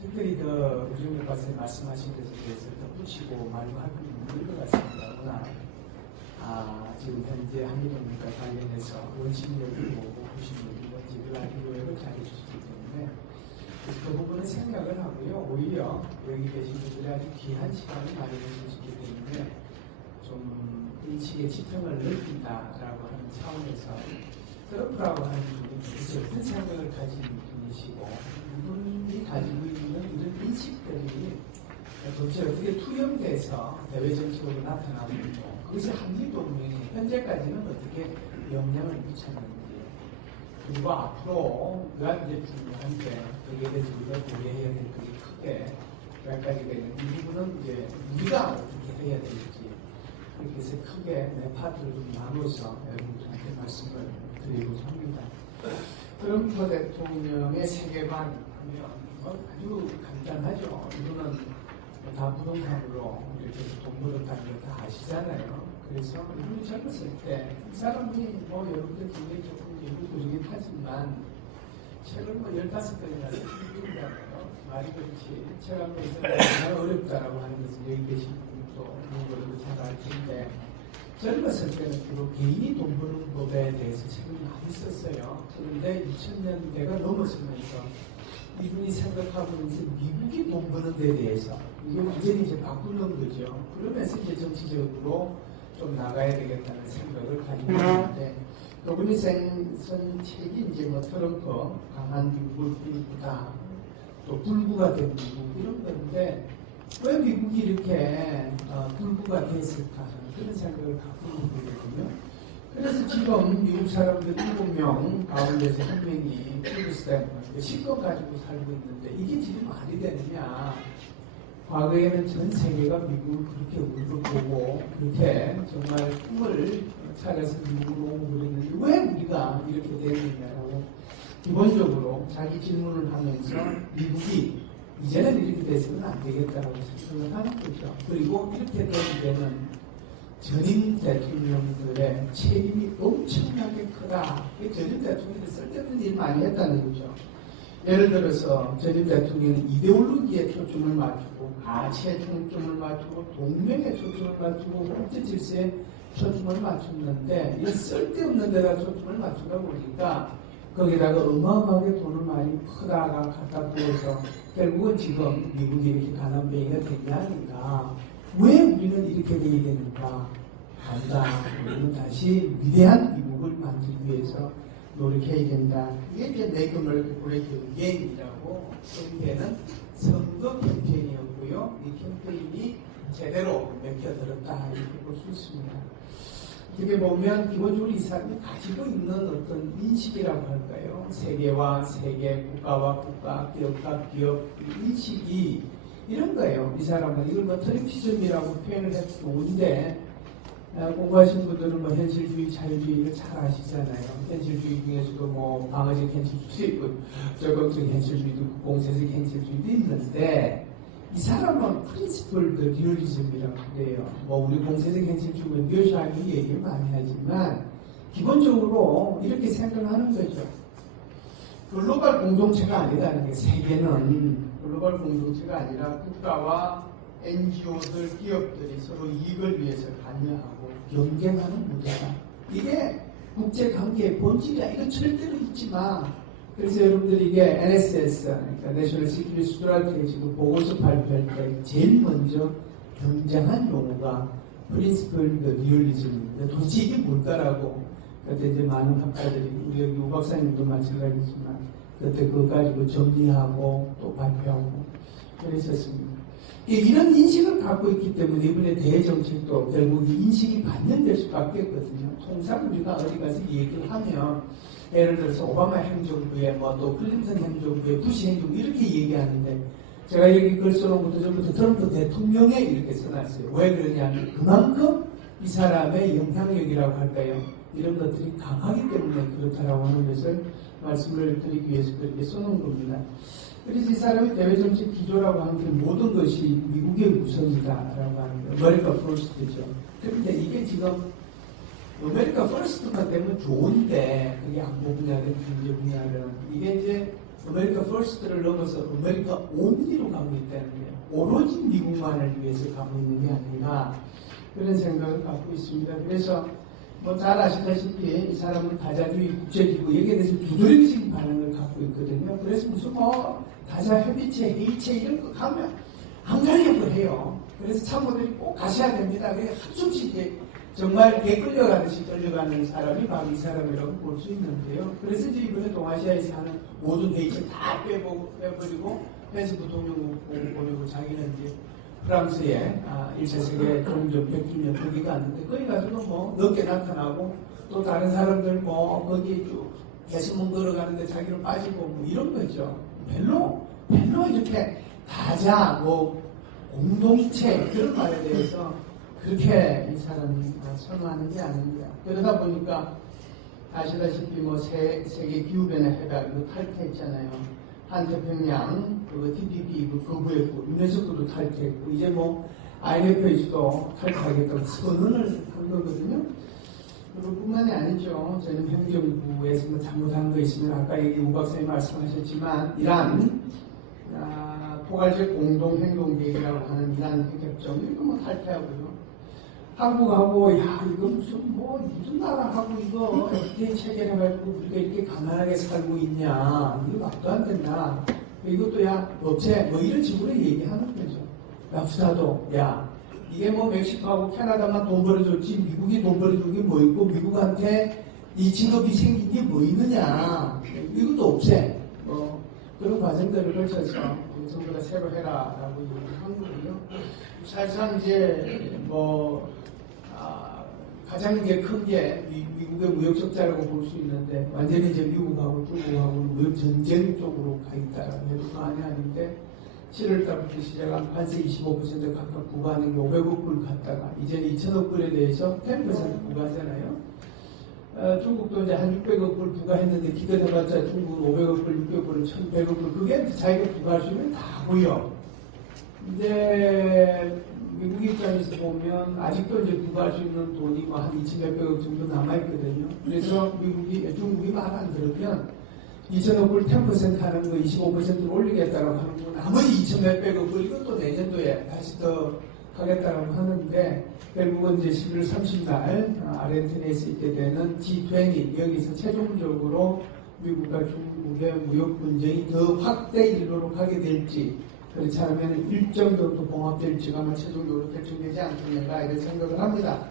특별히 더 우정혁 박사님 말씀하신 것에 대해서 덧붙이고 말할 부분이 있는 것 같습니다. 워낙 지금 현재 한미동맹과 관련해서 원심력이 뭐고 구심력이 뭔지 그런 이유를 잘해주시기 때문에 그 부분은 생각을 하고요. 오히려 여기 계신 분들이 아주 귀한 시간을 마련해 주시기 때문에 좀 인식의 지평을 넓힌다라고 하는 차원에서 트럼프라고 하는 분이 도대체 어떤 생각을 가진 분이시고 이분이 가지고 있는 이런 인식들이 도대체 어떻게 투영돼서 대외 정책으로 나타나는지 그것이 한미동맹이 현재까지는 어떻게 영향을 미쳤는지 그리고 앞으로가 이제 중요한데 거기에 대해서 우리가 고려해야 될 것이 크게 몇 가지가 있는데 이 부분은 이제 우리가 어떻게 해야 될지 그렇게 해서 크게 네 파트를 좀 나눠서 여러분들한테 말씀을 드리고자 합니다. 트럼프 대통령의 세계관 하면 아주 간단하죠. 이분은 다 부동산으로 이렇게 돈 벌었다는 걸 다 아시잖아요. 그래서 이분이 젊었을 때 이 사람이 뭐 여러분들 굉장히 조금 유구조적이긴 하지만 책을 뭐 15권이나 쓰셨잖아요. 말이 그렇지. 책 한번 있으면 어렵다라고 하는 것을 여기 계신 분도 누구도 잘 알 텐데 젊었을 때는 주로 개인이 돈 버는 법에 대해서 책을 많이 썼어요. 그런데 2000년대가 넘어서면서 이분이 생각하고 있는 미국이 돈 버는 데에 대해서 이게 완전히 이제 바꾸는 거죠. 그러면서 이제 정치적으로 좀 나가야 되겠다는 생각을 가지고 있는데 이분이 쓴 책이 이제 뭐 트럼프 강한 미국을 불구다 또 불구가 된 미국 이런 건데 왜 미국이 이렇게 불구가 됐을까 하는 그런 생각을 갖고 있는 거거든요. 그래서 지금 미국 사람들 7명 가운데서 한 명이 필리스타인 실컷 가지고 살고 있는데 이게 지금 말이 되느냐. 과거에는 전 세계가 미국을 그렇게 우리를 보고 그렇게 정말 꿈을 찾아서 미국으로 오고 그랬는데 왜 우리가 이렇게 됐느냐라고 기본적으로 자기 질문을 하면서 미국이 이제는 이렇게 돼서는 안 되겠다라고 생각을 하는 거죠. 그리고 이렇게 되는 전임 대통령들의 책임이 엄청나게 크다. 전임 대통령이 쓸데없는 일 많이 했다는 거죠. 예를 들어서 전임 대통령은 이데올로기에 초점을 맞추고 가치에 초점을 맞추고 동맹에 초점을 맞추고 국제 질서에 초점을 맞췄는데 이 쓸데없는 데다 초점을 맞추다 보니까 거기다가 어마어마하게 돈을 많이 퍼다가 갖다 부어서 결국은 지금 미국이 이렇게 가난뱅이가 된 게 아닌가. 왜 우리는 이렇게 되어야 되는가? 아니다. 우리는 다시 위대한 미국을 만들기 위해서 노력해야 된다. 이게 이제 메이크 아메리카 그레이트 어게인이라고 캠페인은 선거 캠페인이었고요. 이 캠페인이 제대로 맥혀들었다 이렇게 볼 수 있습니다. 어떻게 보면 기본적으로 이 사람이 가지고 있는 어떤 인식이라고 할까요? 세계와 세계, 국가와 국가, 기업과 기업 인식이 이런 거예요. 이 사람은 이걸 뭐 트럼피즘이라고 표현을 해도 좋은데 공부하신 분들은 뭐 현실주의, 자유주의 이거 잘 아시잖아요. 현실주의 중에서도 뭐 방어적 현실주의 있고 적극적 현실주의도 있고 공세적 현실주의도 있는데 이 사람은 프린시플드 리얼리즘이라고 그래요. 뭐 우리 공세적 현실주의는 묘사하기 얘기를 많이 하지만 기본적으로 이렇게 생각하는 거죠. 글로벌 공동체가 아니라는 게 세계는 글로벌 공동체가 아니라 국가와 NGO들, 기업들이 서로 이익을 위해서 관여하고 경쟁하는 문제다. 이게 국제관계의 본질이야. 이건 절대로 잊지 마. 그래서 여러분들이 이게 NSS, 그러니까 내셔널 시큐리티 스트래티지 보고서 발표할 때 제일 먼저 등장한 용어가 프린시플 리얼리즘입니다. 도대체 이게 뭘까라고 그때 이제 많은 학자들이 우리 여기 우 박사님도 마찬가지지만 그때 그거 가지고 정리하고 또 발표하고 그랬었습니다. 이런 인식을 갖고 있기 때문에 이번에 대정책도 결국 이 인식이 반영될 수밖에 없거든요. 통상 우리가 어디 가서 얘기를 하면 예를 들어서 오바마 행정부에 뭐 또 클린턴 행정부에 부시 행정부 이렇게 얘기하는데 제가 여기 글 써놓은 것도 전부터 트럼프 대통령에 이렇게 써놨어요. 왜 그러냐면 그만큼 이 사람의 영향력이라고 할까요? 이런 것들이 강하기 때문에 그렇다라고 하는 것을 말씀을 드리기 위해서 그렇게 써놓은 겁니다. 그래서 이 사람의 대외정책 기조라고 하는 게 모든 것이 미국의 우선이다라고 하는 거예요. 아메리카 퍼스트죠. 그런데 이게 지금 아메리카 퍼스트가 되면 좋은데 그게 안보 분야든 경제 분야든 이게 이제 아메리카 퍼스트를 넘어서 아메리카 온리로 가고 있다는 거예요. 오로지 미국만을 위해서 가고 있는 게 아닌가 그런 생각을 갖고 있습니다. 그래서 뭐 잘 아시다시피 이 사람은 다자주의 국제기구 여기에 대해서 부도덕적인 반응을 갖고 있거든요. 그래서 무슨 뭐 다자 협의체, 회의체 이런 거 가면 안 가려고 해요. 그래서 참모들이 꼭 가셔야 됩니다. 그게 한숨씩 정말 개 끌려가듯이 끌려가는 사람이 바로 이 사람이라고 볼 수 있는데요. 그래서 이제 이번에 동아시아에서 하는 모든 회의체 다 빼버리고 펜스 부통령 보내고 자기는 이제 프랑스에 1차 세계 종전 100주년 거기 갔는데 거기 가서도 뭐 늦게 나타나고 또 다른 사람들 뭐 거기 쭉 개수문 걸어가는데 자기는 빠지고 뭐 이런 거죠. 별로 이렇게 다자 뭐 공동체 그런 말에 대해서 그렇게 이 사람이 선호하는 게 아닙니다. 그러다 보니까 아시다시피 뭐 세계 기후변화 협약도 탈퇴했잖아요. 한태평양 그 TPP 그 거부했고 유네스코도 탈퇴했고 이제 뭐 IMF에서도 탈퇴하겠다고 선언을 한 거거든요. 그뿐만이 아니죠. 저는 행정부에서 뭐 잘못한 거 있으면 아까 여기 우 박사님 말씀하셨지만 이란 포괄적 공동행동계획이라고 하는 이란 협정 이거 뭐 탈퇴하고요. 한국하고 이거 무슨 나라하고 이거 FTA 체결해가지고 우리가 이렇게 가난하게 살고 있냐 이거 말도 안 된다. 이것도 업체 뭐 이런 식으로 얘기하는 거죠. 나프타도 이게 뭐 멕시코하고 캐나다만 돈 벌어줬지 미국이 돈 벌어준 게 뭐 있고 미국한테 이 직업이 생긴 게 뭐 있느냐 이것도 업체 그런 과정들을 거쳐서 정부가 새로 해라라고 얘기한 거고요. 사실상 이제 가장 이제 큰 게 미국의 무역 적자라고 볼 수 있는데 완전히 이제 미국하고 중국하고 무역 전쟁 쪽으로 가 있다라는 해도 과언이 아닌데 7월 달부터 시작한 관세 25% 각각 부과하는 게 500억 불 갔다가 이제는 2천억 불에 대해서 10% 부과하잖아요. 중국도 이제 한 600억 불 부과했는데 기껏해봤자 중국은 500억 불, 600억 불, 1100억 불 그게 자기가 부과할 수 있는 다고요. 근데 미국 입장에서 보면 아직도 이제 부과할 수 있는 돈이 뭐 한 2,몇백억 정도 남아있거든요. 그래서 중국이 말 안 들으면 2천억 불 10% 하는 거 25%를 올리겠다라고 하는 건 나머지 2,몇백억 불 이것도 내년도에 다시 더 하겠다라고 하는데 결국은 이제 11월 30날 아르헨티나에서 있게 되는 G20 여기서 최종적으로 미국과 중국의 무역 분쟁이 더 확대 일로로 가게 될지 그렇지 않으면 일정 정도 봉합될지가 아마 최종적으로 결정되지 않겠는가 이런 생각을 합니다.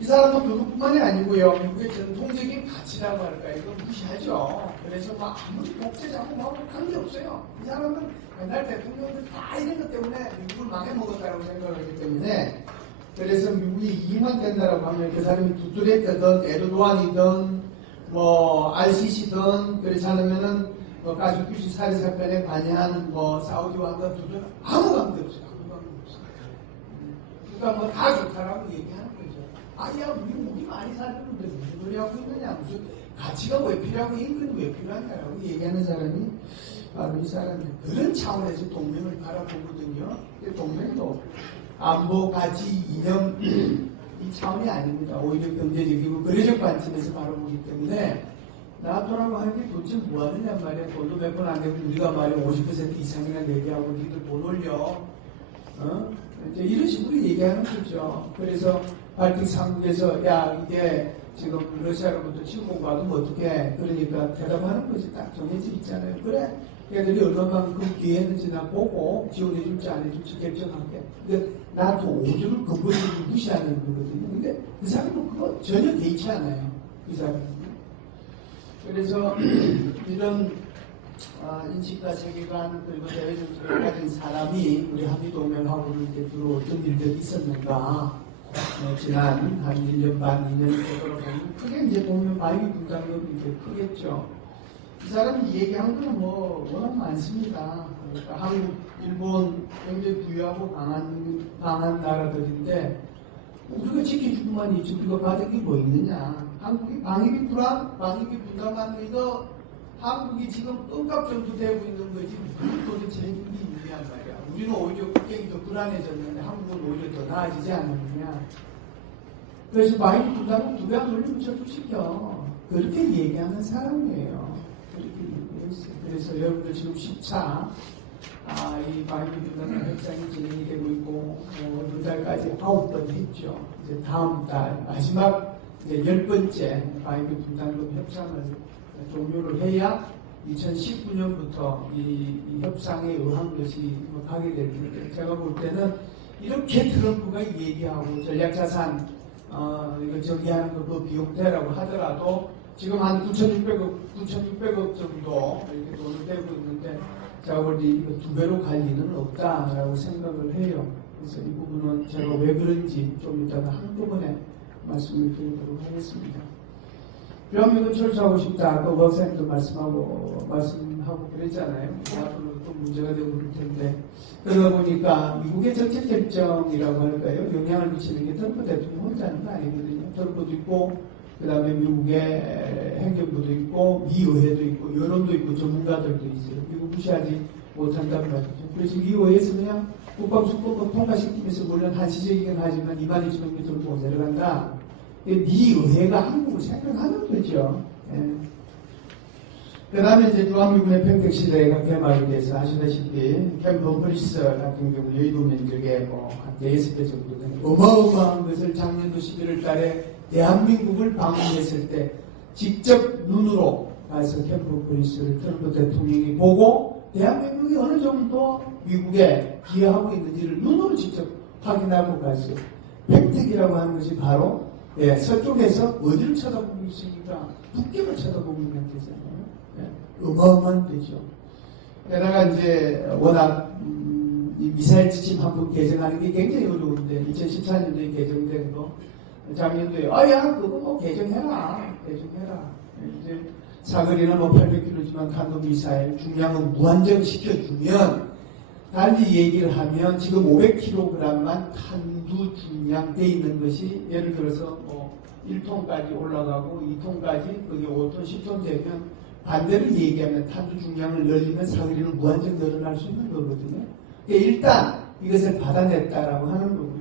이 사람은 그것뿐만이 아니고요. 미국의 전통적인 가치라고 할까 이거 무시하죠. 그래서 뭐 아무리 독재 자금하고 관계없어요. 이 사람은 옛날 대통령들 다 이런 것 때문에 미국을 망해먹었다고 생각하기 때문에 그래서 미국이 이익만 된다라고 하면 그 사람이 두드레트든 에르도안이든 뭐 RCC든 그렇지 않으면은 가죽규시 살해 사건에 관여한 사우디 왕과 두드는 아무 관계 없어요. 그러니까 뭐 다 좋다라고 얘기하는 거죠. 우리 많이 살았는데 무슨 소리 하고 있느냐, 무슨 가치가 왜 필요하고 임금이 왜 필요하냐라고 얘기하는 사람이 바로 이 사람이에요. 그런 차원에서 동맹을 바라보거든요. 동맹도 안보, 가치, 이념 이 차원이 아닙니다. 오히려 경제적이고 거래적 관점에서 바라보기 때문에 나토라고 하는 게 도대체 뭐 하느냐 말이야. 돈도 몇 번 안 되고 우리가 말이야 50% 이상이나 내기하고 니들 돈 올려. 이제 이런 식으로 얘기하는 거죠. 그래서 발틱 3국에서 이게 지금 러시아로부터 침공 받으면 어떻게 그러니까 대답하는 것이 딱 정해져 있잖아요. 그래 얘들이 얼마만큼 기회했는지 나 보고 지원해줄지 안 해줄지 결정할게. 근데 나토 5조를 근본적으로 무시하는 거거든요. 근데 그 사람은 그거 전혀 개의치 않아요. 이 사람은. 그래서 이런 인식과 세계관 그리고 대외정책을 가진 사람이 우리 한미동맹하고는 이제 주로 어떤 일들이 있었는가 지난 한 1년 반, 2년 정도로 보면 크게 이제 보면 마이비 분담금이 이제 크겠죠. 이 사람이 얘기한 거는 워낙 많습니다. 그러니까 한국, 일본 굉장히 부유하고 강한 나라들인데 우리가 지켜줄 뿐만 있지 우리가 받은 게 뭐 있느냐. 한국이 방위비 분담하는 이거 한국이 지금 똥값 정도 되고 있는 거지 무슨 도대체 해준 게 있느냐 말이야. 우리는 오히려 국경이 더 불안해졌는데 한국은 오히려 더 나아지지 않느냐. 그래서 방위비 분담은 2배 안 올리면 저축시켜. 그렇게 얘기하는 사람이에요. 그렇게 얘기해요. 있어요. 그래서 여러분들 지금 10차 이 바이비 분단 협상이 진행이 되고 있고 이번 달까지 9번 했죠. 이제 다음 달 마지막 이제 10번째 바이비 분단금 협상을 종료를 해야 2019년부터 이 협상에 의한 것이 가게 될 텐데 제가 볼 때는 이렇게 트럼프가 얘기하고 전략자산 이거 정리하는 거 비용대라고 하더라도 지금 한 9,600억 정도 이렇게 돈을 대고 있는데 제가 볼 때 이거 2배로 갈 리는 없다라고 생각을 해요. 그래서 이 부분은 제가 왜 그런지 좀 이따가 한꺼번에 말씀을 드리도록 하겠습니다. 대한민국 철수하고 싶다. 아까 박사님도 말씀하고 그랬잖아요. 앞으로 또 문제가 되고 그럴 텐데. 그러다 보니까 미국의 정책 결정이라고 할까요? 영향을 미치는 게 트럼프 대통령 혼자 하는 거 아니거든요. 트럼프도 있고, 그 다음에 미국의 행정부도 있고, 미의회도 있고, 여론도 있고, 전문가들도 있어요. 미국 무시하지 못한다는 말이죠. 그래서 미의회에서 그냥 국방수법법 통과시키면서 물론 한시적이긴 하지만 22,000명 정도 못 내려간다. 미의회가 한국을 생각하는 거죠. 예. 그 다음에 이제 주한미군의 평택 시대가 개막이 돼서 아시다시피 캠프 브리스 같은 경우 여의도 면적의 한 6배 정도 되는 어마어마한 것을 작년도 11월 달에 대한민국을 방문했을 때 직접 눈으로 가서 캠프 브리스를 트럼프 대통령이 보고 대한민국이 어느 정도 미국에 기여하고 있는지를 눈으로 직접 확인하고 갔어요. 평택이라고 하는 것이 바로 서쪽에서 어디를 쳐다보고 있으니까 북경을 쳐다보고 있는 데잖아요. 어마어마한 데죠. 게다가 이제 워낙 이 미사일 지침 한번 개정하는 게 굉장히 어려운데 2014년도에 개정된 거 작년도에 야 그거 뭐 개정해라. 이제 사거리는 뭐 800km지만 탄도미사일 중량은 무한정 시켜주면 달리 얘기를 하면 지금 500kg만 탄두 중량 돼 있는 것이 예를 들어서 뭐 1톤까지 올라가고 2톤까지 그게 5톤, 10톤 되면 반대로 얘기하면 탄두 중량을 늘리면 사거리는 무한정 늘어날 수 있는 거거든요. 그러니까 일단 이것을 받아냈다라고 하는 거고요.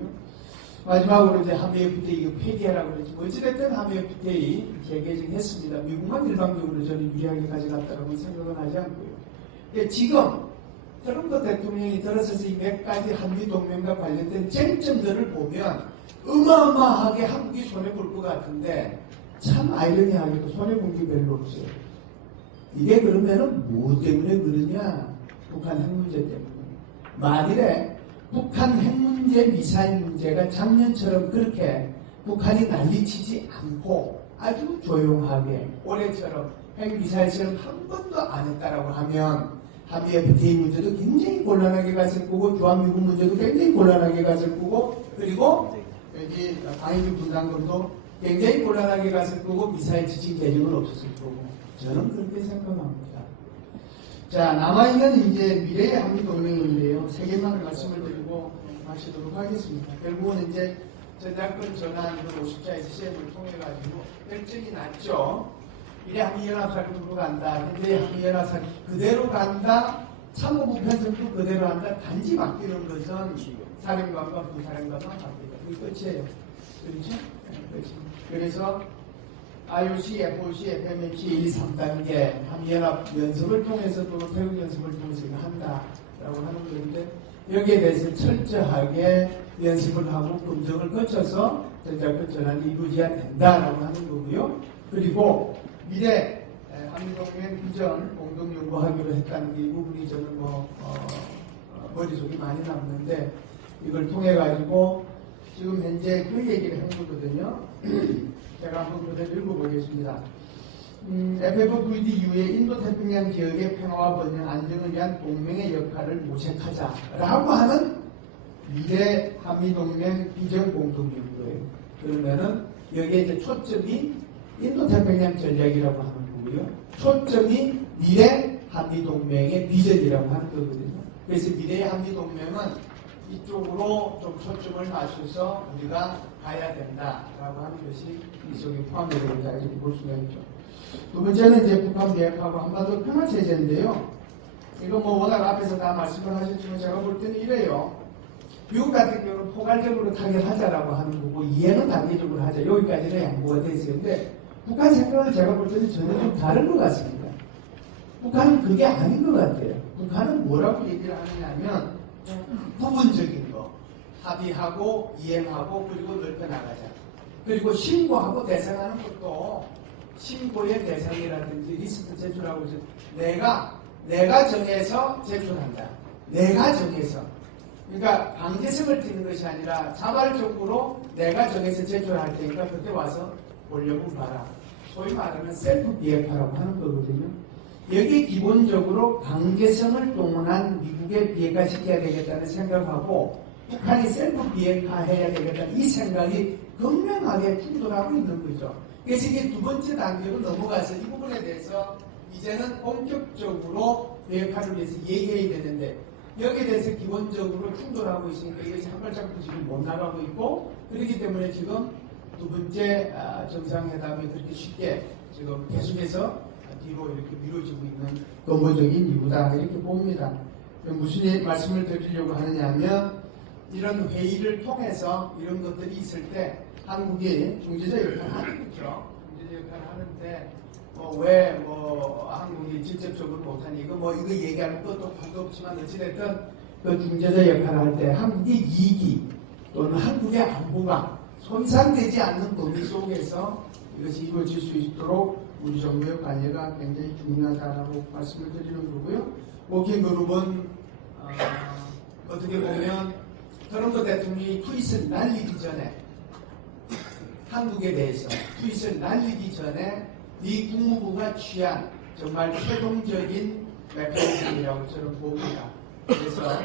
마지막으로 이제 한미 FTA 이거 폐기하라고 그랬지. 어찌됐든 한미 FTA 재개정했습니다. 미국만 일방적으로 저는 유리하게 가져갔다라고 생각은 하지 않고요. 그러니까 지금 트럼프 대통령이 들어서서 이 몇 가지 한미동맹과 관련된 쟁점들을 보면 어마어마하게 한국이 손해볼 것 같은데 참 아이러니하게도 손해본 게 별로 없어요. 이게 그러면은 뭐 때문에 그러냐? 북한 핵 문제 때문에. 만일에 북한 핵 문제, 미사일 문제가 작년처럼 그렇게 북한이 난리치지 않고 아주 조용하게 올해처럼 핵 미사일처럼 한 번도 안 했다라고 하면 한미 FTA 문제도 굉장히 곤란하게 갔을 거고 주한미군 문제도 굉장히 곤란하게 갔을 거고 그리고 여기 방위비 분담금도 굉장히 곤란하게 갔을 거고 미사일 지침 개정은 없었을 거고 저는 그렇게 생각합니다. 자, 남아있는 이제 미래의 한미동맹인데요. 세 개만 말씀을 드리고 마치도록 하겠습니다. 결국은 이제 전략권 전환 50자에서 시험을 통해가지고 결정이 났죠. 이래 한미연합사령부로 간다. 현재 한미연합사령 그대로 간다. 참모부 편성도 그대로 한다. 단지 바뀌는 것은 사령관과 부사령관만 바뀌다. 그게 끝이에요. 그렇죠? 네, 끝입니다. 그래서 IOC, FOC, FMC 1, 2, 3단계 한미연합 연습을 통해서도 태국 연습을 통해서 한다라고 하는 건데 여기에 대해서 철저하게 연습을 하고 검증을 거쳐서 전략권 전환이 이루어져야 된다라고 하는 거고요. 그리고 미래 한미동맹 비전 공동 연구하기로 했다는 게 이 부분이 저는 머릿속에 많이 남는데 이걸 통해 가지고 지금 현재 그 얘기를 한 거거든요. 제가 한번 그대로 읽어보겠습니다. FFVD 이후에 인도태평양 지역의 평화와 번영, 안정을 위한 동맹의 역할을 모색하자라고 하는 미래 한미동맹 비전 공동연구예요. 그러면은 여기에 이제 초점이 인도태평양 전략이라고 하는 거고요. 초점이 미래 한미동맹의 비전이라고 하는 거거든요. 그래서 미래의 한미동맹은 이쪽으로 좀 초점을 맞춰서 우리가 가야 된다라고 하는 것이 이 속에 포함되어 있다 이렇게 볼 수가 있죠. 두 번째는 이제 북한 비핵화하고 한반도 평화체제인데요. 이거 뭐 워낙 앞에서 다 말씀을 하셨지만 제가 볼 때는 이래요. 미국 같은 경우는 포괄적으로 타결하자라고 하는 거고 이해는 단계적으로 하자. 여기까지는 양보가 돼 있어요. 근데 북한 생각은 제가 볼 때는 전혀 좀 다른 것 같습니다. 북한은 그게 아닌 것 같아요. 북한은 뭐라고 얘기를 하느냐면 부분적인 거 합의하고 이행하고 그리고 넓혀나가자. 그리고 신고하고 대상하는 것도 신고의 대상이라든지 리스트 제출하고 내가 정해서 제출한다. 내가 정해서. 그러니까 강제성을 띠는 것이 아니라 자발적으로 내가 정해서 제출할 테니까 그때 와서 보려고 봐라. 소위 말하는 셀프 비핵화라고 하는 거거든요. 여기 기본적으로 강제성을 동원한 미국에 비핵화시켜야 되겠다는 생각하고 북한이 셀프 비핵화해야 되겠다는 이 생각이 극명하게 충돌하고 있는 거죠. 그래서 이게 두 번째 단계로 넘어가서 이 부분에 대해서 이제는 본격적으로 비핵화를 위해서 얘기해야 되는데 여기에 대해서 기본적으로 충돌하고 있으니까 이것이 한 발짝도 지금 못 나가고 있고 그렇기 때문에 지금 두 번째 정상회담이 그렇게 쉽게 지금 계속해서 뒤로 이렇게 미뤄지고 있는 근본적인 이유다 이렇게 봅니다. 무슨 말씀을 드리려고 하느냐면 이런 회의를 통해서 이런 것들이 있을 때 한국이 중재자 역할을 하는 거죠. 중재자 역할을 하는데 왜 한국이 직접적으로 못하니 이거 얘기하는 것도 관계 없지만 어찌됐든 그 중재자 역할을 할 때 한국의 이익이 또는 한국의 안보가 손상되지 않는 범위 속에서 이것이 이루어질 수 있도록 우리 정부의 관여가 굉장히 중요하다고 말씀을 드리는 거고요. 워킹 그룹은 어떻게 보면 트럼프 대통령이 트윗을 날리기 전에 한국에 대해서 트윗을 날리기 전에 미 국무부가 취한 정말 최종적인 메커니즘이라고 저는 봅니다. 그래서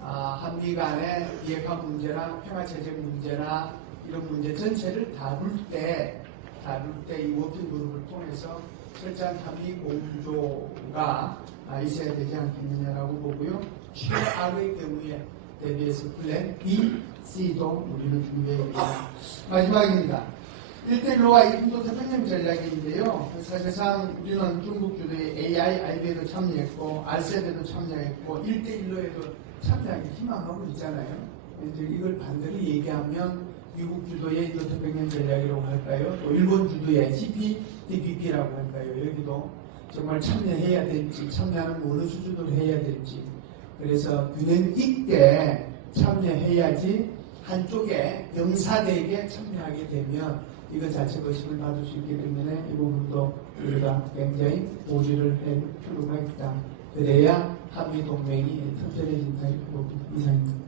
한미 간의 비핵화 문제나 평화체제 문제나 이런 문제 전체를 다룰 때 이 워킹 그룹을 통해서 철저한 한미 공조가 있어야 되지 않겠느냐라고 보고요. 최악의 경우에 대비해서 플랜 B, C도 우리는 준비해야 마지막입니다. 1대1로와 인도 태평양 전략인데요. 사실상 우리는 중국 주도의 AI, IB에도 참여했고, RCEP에도 참여했고, 1대1로에도 참여하기 희망하고 있잖아요. 이제 이걸 반대로 얘기하면 미국 주도의 인도 태평양 전략이라고 할까요? 또 일본 주도의 CPTPP라고 할까요? 여기도 정말 참여해야 될지, 참여하는 어느 수준으로 해야 될지. 그래서 균형 있게 참여해야지 한쪽에 영사되게 참여하게 되면 이거 자체가 의심을 받을 수 있기 때문에 이 부분도 우리가 굉장히 고려를 할 필요가 있다. 그래야 한미 동맹이 튼튼해진다. 이상입니다.